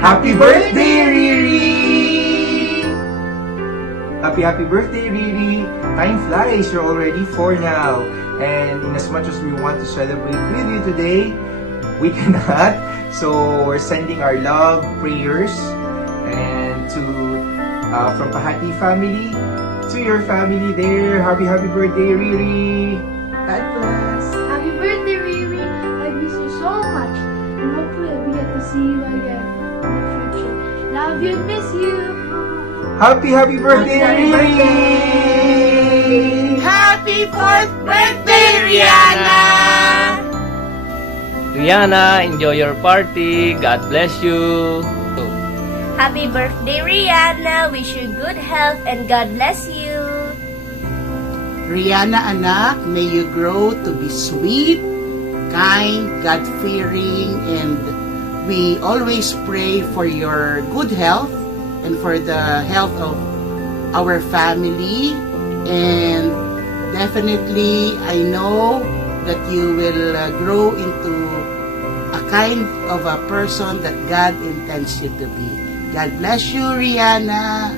Happy birthday, Riri! Happy birthday, Riri! Time flies, you're already 4 now. And in as much as we want to celebrate with you today, we cannot. So we're sending our love, prayers, and to from Pahati family to your family there. Happy birthday, Riri! God bless! Happy birthday, Riri! I miss you so much, and hopefully we get to see you again in the future. Love you and miss you. Happy birthday, Riri! Happy 4th birthday, Rihanna! Rihanna, enjoy your party. God bless you. Happy birthday, Rihanna! Wish you good health and God bless you! Rihanna anak, may you grow to be sweet, kind, God-fearing, and we always pray for your good health and for the health of our family. And definitely, I know that you will grow into a kind of a person that God intends you to be. God bless you, Rihanna.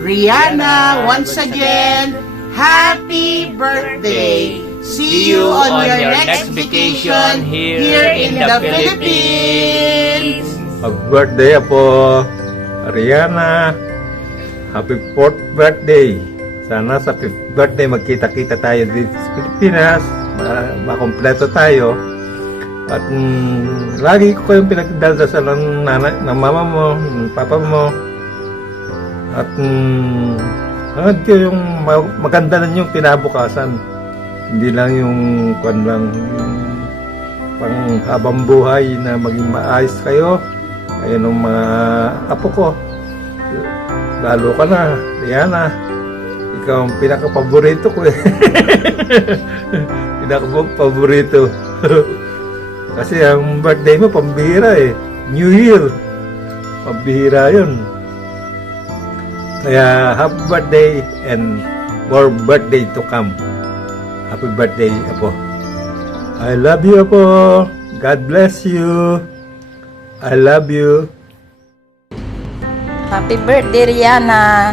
Rihanna, once again, happy birthday! See you on your next vacation here in the Philippines! Happy birthday po, Rihanna. Happy 4th birthday. Sana sa 5th birthday magkita-kita tayo dito sa Pilipinas. Makompleto tayo. At lagi ko kayong pinagdadasal ng mama mo, ng papa mo. At yung maganda na yung kinabukasan. Hindi lang yung kwan lang, yung pang habang buhay na maging maayos kayo. Ayun ang mga apo ko. Lalo ka na, Rihanna. Ikaw ang pinaka-paborito ko eh. Pinaka-paborito. Kasi ang birthday mo, pambihira eh. New Year. Pambihira yun. Kaya happy birthday and more birthday to come. Happy birthday, Apo. I love you, Apo. God bless you. I love you. Happy birthday, Rihanna.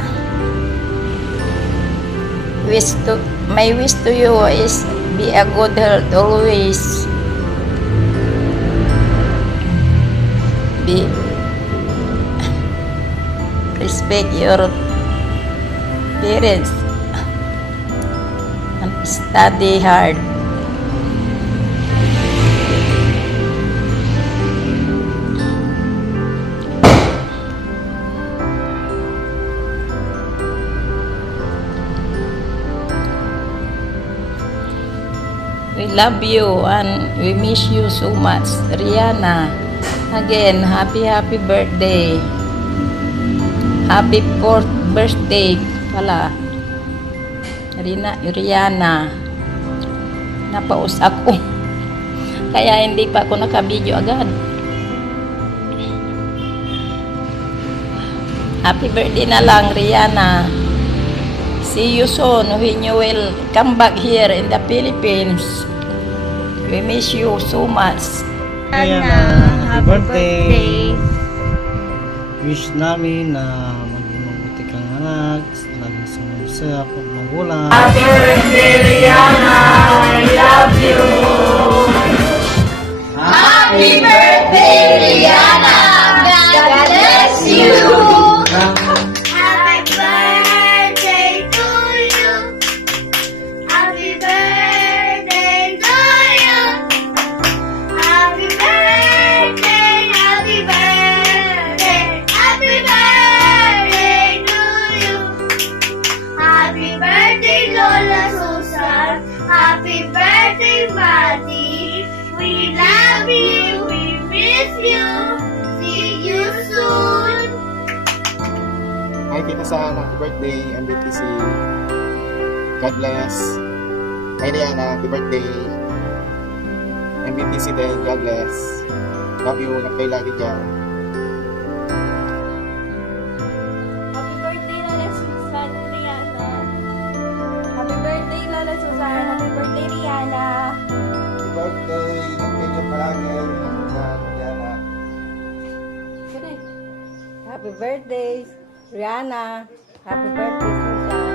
My wish to you is be a good health always. Respect your parents and study hard. We love you and we miss you so much, Rihanna. Again, happy birthday. Happy 4th birthday pala. Rihanna. Napaus ako. Kaya hindi pa ako nakabidyo agad. Happy birthday na lang, Rihanna. See you soon when you will come back here in the Philippines. We miss you so much. Happy birthday! Wish namin na maging mabuti kang anak, laging sumunod sa magulang. Happy birthday, Rihanna! I love you! Happy birthday, Rihanna! God bless you! Happy birthday to you! Happy birthday to you! Happy birthday, happy birthday, happy birthday to you! Happy birthday, Lola Susan! Happy birthday, Maddie! We love you! We miss you! See you soon! Hi, Tita San. Happy birthday, MBTC. God bless. Hi, Rihanna. Happy birthday. MBTC din. God bless. Love you. Love kayo lagi dyan. Happy birthday, Lola Susan, Rihanna. Happy birthday, Lola Susan. Happy birthday, Rihanna. Happy birthday! Ingat kayo palagi. Rihanna. Happy birthday, Rihanna. Happy birthday, Susan.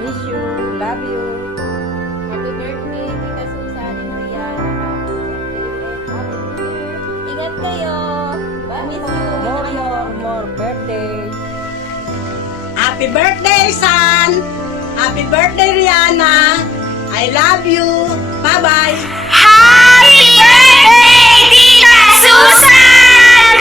Miss you, love you. Happy birthday, Tita Susan and Rihanna. Happy birthday and happy New Year. Ingat kayo. Miss you. More birthdays. Happy birthday, son! Happy birthday, Rihanna! I love you! Bye-bye! Happy birthday, Tita Susan!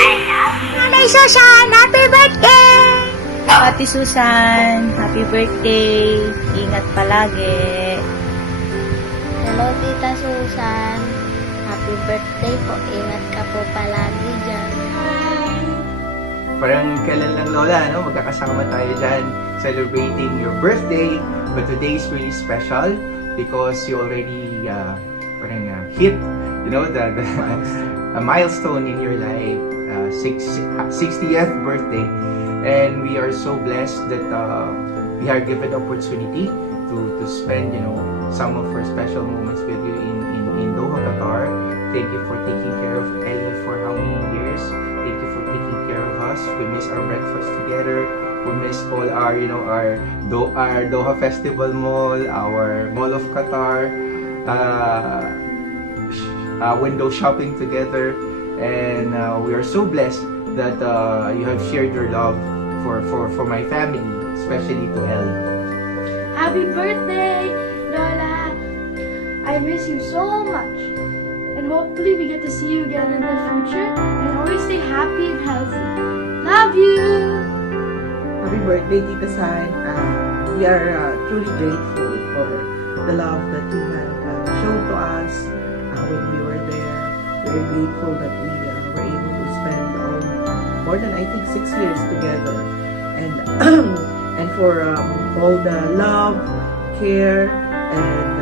Nanay Susan, happy birthday! Ate Susan, happy birthday. Ingat palagi. Hello, Tita Susan. Happy birthday po. Ingat ka po palagi dyan. Parang kailan lang Lola, no? Magkakasama tayo dyan celebrating your birthday. But today is really special because you already hit, you know, the a milestone in your life, 60th birthday. And we are so blessed that we are given opportunity to spend, you know, some of our special moments with you in Doha, Qatar. Thank you for taking care of Ellie for how many years. Thank you for taking care of us. We miss our breakfast together. We miss all our, you know, our Doha Festival Mall, our Mall of Qatar, window shopping together, and we are so blessed that you have shared your love for my family, especially to Ellie. Happy birthday, Lola. I miss you so much. And hopefully we get to see you again in the future. And always stay happy and healthy. Love you. Happy birthday, Tita San. We are truly grateful for the love that you have shown to us when we were there. Very grateful that we were able to spend more than, I think, 6 years together. And and for all the love, care, and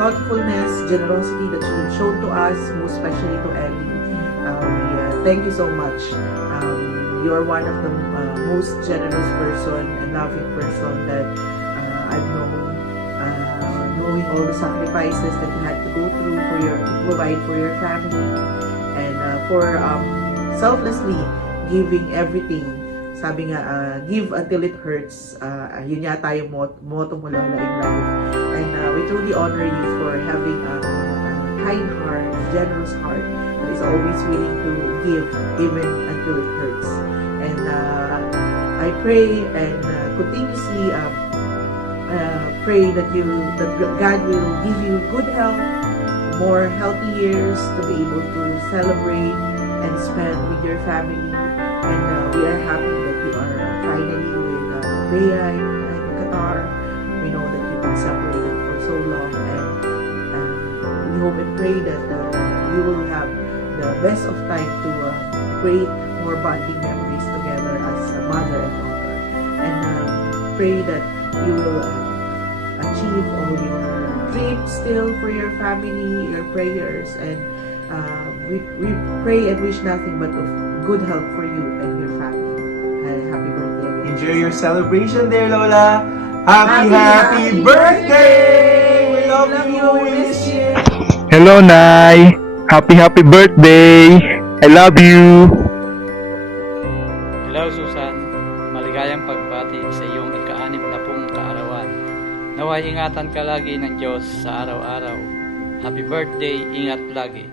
thoughtfulness, generosity that you showed to us, most especially to Ellie. We thank you so much. You are one of the most generous person and loving person that I've known. Knowing all the sacrifices that you had to go through to provide for your family, and for selflessly giving everything. Sabi nga, give until it hurts. Yun yata yung motto mo, Lola, in life. And we truly honor you for having a kind heart, generous heart that is always willing to give even until it hurts. And I pray and continuously pray that God will give you good health, more healthy years to be able to celebrate and spend with your family. And we are happy that you are finally with Bea in Qatar. We know that you've been separated for so long, and we hope and pray that you will have the best of time to create more bonding memories together as a mother and daughter. And pray that you will achieve all your dreams still for your family, your prayers, and we pray and wish nothing but of good health for you and your family. Happy birthday again. Enjoy your celebration there, Lola. Happy birthday! We love you. We miss you. Hello, Nay. Happy birthday. I love you. Hello Susan, maligayang pagbati sa iyong ika-60 kaarawan. Naway ingatan ka lagi ng Diyos sa araw-araw. Happy birthday, ingat lagi.